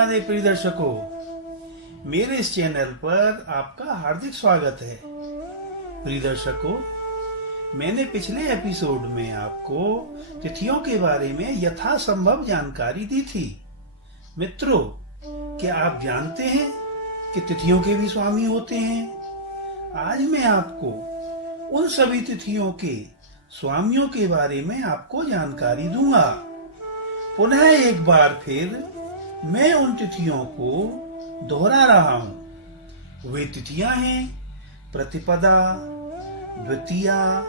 राधे प्रिय दर्शकों, मेरे इस चैनल पर आपका हार्दिक स्वागत है। प्रिय दर्शकों, मैंने पिछले एपिसोड में आपको तिथियों के बारे में यथासंभव जानकारी दी थी। मित्रों, क्या आप जानते हैं कि तिथियों के भी स्वामी होते हैं? आज मैं आपको उन सभी तिथियों के स्वामियों के बारे में आपको जानकारी दूंगा। पुनः एक बार फिर मैं उन तिथियों को दोहरा रहा हूं। वे तिथियां हैं प्रतिपदा, द्वितीया,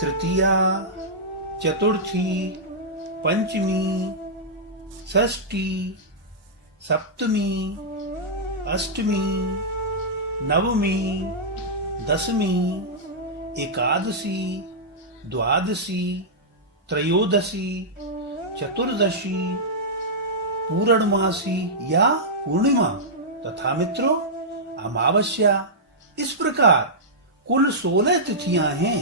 तृतीया, चतुर्थी, पंचमी, षष्ठी, सप्तमी, अष्टमी, नवमी, दसवीं, एकादशी, द्वादशी, त्रयोदशी, चतुर्दशी, पूर्णमासी या पूर्णिमा तथा मित्रों अमावस्या। इस प्रकार कुल 16 तिथियां हैं।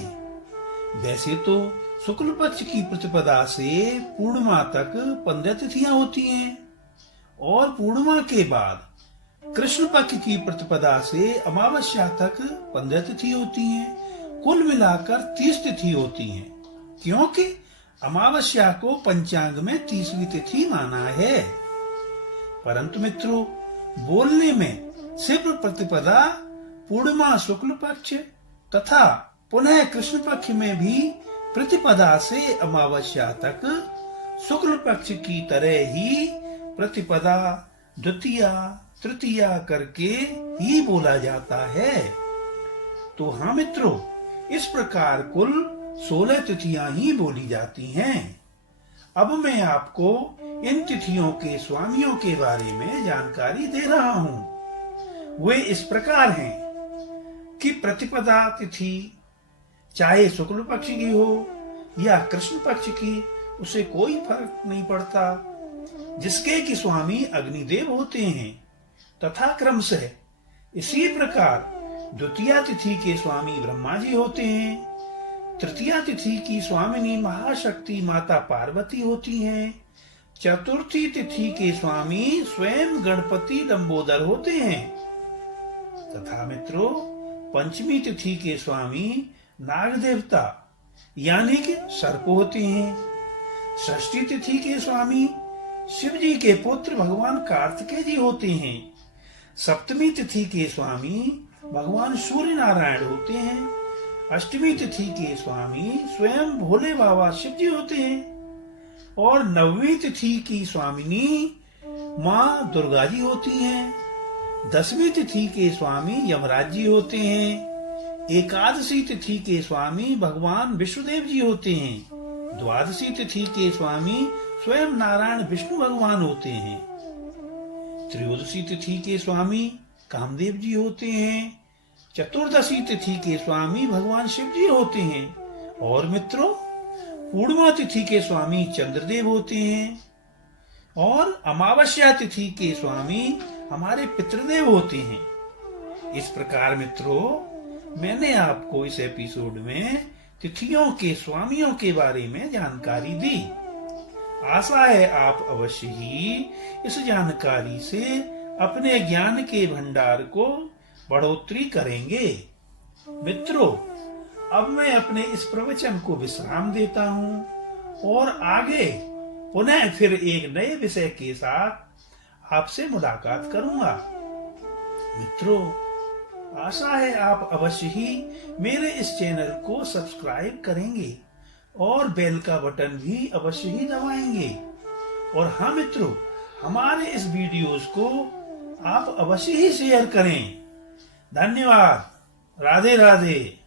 वैसे तो शुक्ल पक्ष की प्रतिपदा से पूर्णिमा तक 15 तिथियां होती हैं और पूर्णिमा के बाद कृष्ण पक्ष की प्रतिपदा से अमावस्या तक 15 तिथि होती हैं। कुल मिलाकर 30 तिथि होती हैं, क्योंकि अमावस्या को पंचांग में 30वीं तिथि माना है। परंतु मित्रों, बोलने में सिर्फ प्रतिपदा, पूर्णिमा शुक्ल पक्ष तथा पुनः कृष्ण पक्ष में भी प्रतिपदा से अमावस्या तक शुक्ल पक्ष की तरह ही प्रतिपदा, द्वितीया, तृतीया करके ही बोला जाता है। तो हाँ मित्रों, इस प्रकार कुल 16 तिथियां ही बोली जाती हैं। अब मैं आपको इन तिथियों के स्वामियों के बारे में जानकारी दे रहा हूं। वे इस प्रकार हैं कि प्रतिपदा तिथि चाहे शुक्ल पक्ष की हो या कृष्ण पक्ष की, उसे कोई फर्क नहीं पड़ता, जिसके कि स्वामी अग्निदेव होते हैं तथा क्रमशः इसी प्रकार द्वितीया तिथि के स्वामी ब्रह्मा जी होते हैं। तृतीया तिथि की स्वामिनी महाशक्ति माता पार्वती होती हैं। चतुर्थी तिथि के स्वामी स्वयं गणपति लंबोदर होते हैं तथा मित्रों पंचमी तिथि के स्वामी नाग देवता यानी कि सर्प होते हैं। षष्ठी तिथि के स्वामी शिव जी के पुत्र भगवान कार्तिकेय जी होते हैं। सप्तमी तिथि के स्वामी भगवान सूर्य नारायण होते हैं। अष्टमी तिथि के स्वामी स्वयं भोले बाबा शिव जी होते हैं और नवमी तिथि की स्वामिनी माँ दुर्गा जी होती हैं। 10वीं तिथि के स्वामी यमराज जी होते हैं। एकादशी तिथि के स्वामी भगवान विष्णुदेव जी होते हैं। द्वादशी तिथि के स्वामी स्वयं नारायण विष्णु भगवान होते हैं। त्रयोदशी तिथि के स्वामी कामदेव जी होते हैं। चतुर्दशी तिथि के स्वामी भगवान शिव जी होते हैं और मित्रों पूर्णिमा तिथि के स्वामी चंद्रदेव होते हैं और अमावस्या तिथि के स्वामी हमारे पितृदेव होते हैं। इस प्रकार मित्रों, मैंने आपको इस एपिसोड में तिथियों के स्वामियों के बारे में जानकारी दी। आशा है आप अवश्य ही इस जानकारी से अपने ज्ञान के भंडार को बढ़ोतरी करेंगे। मित्रों, अब मैं अपने इस प्रवचन को विश्राम देता हूं और आगे पुनः फिर एक नए विषय के साथ आपसे मुलाकात करूंगा। मित्रों, आशा है आप अवश्य ही मेरे इस चैनल को सब्सक्राइब करेंगे और बेल का बटन भी अवश्य ही दबाएंगे। और हाँ मित्रों, हमारे इस वीडियोस को आप अवश्य ही शेयर करें। धन्यवाद। राधे राधे।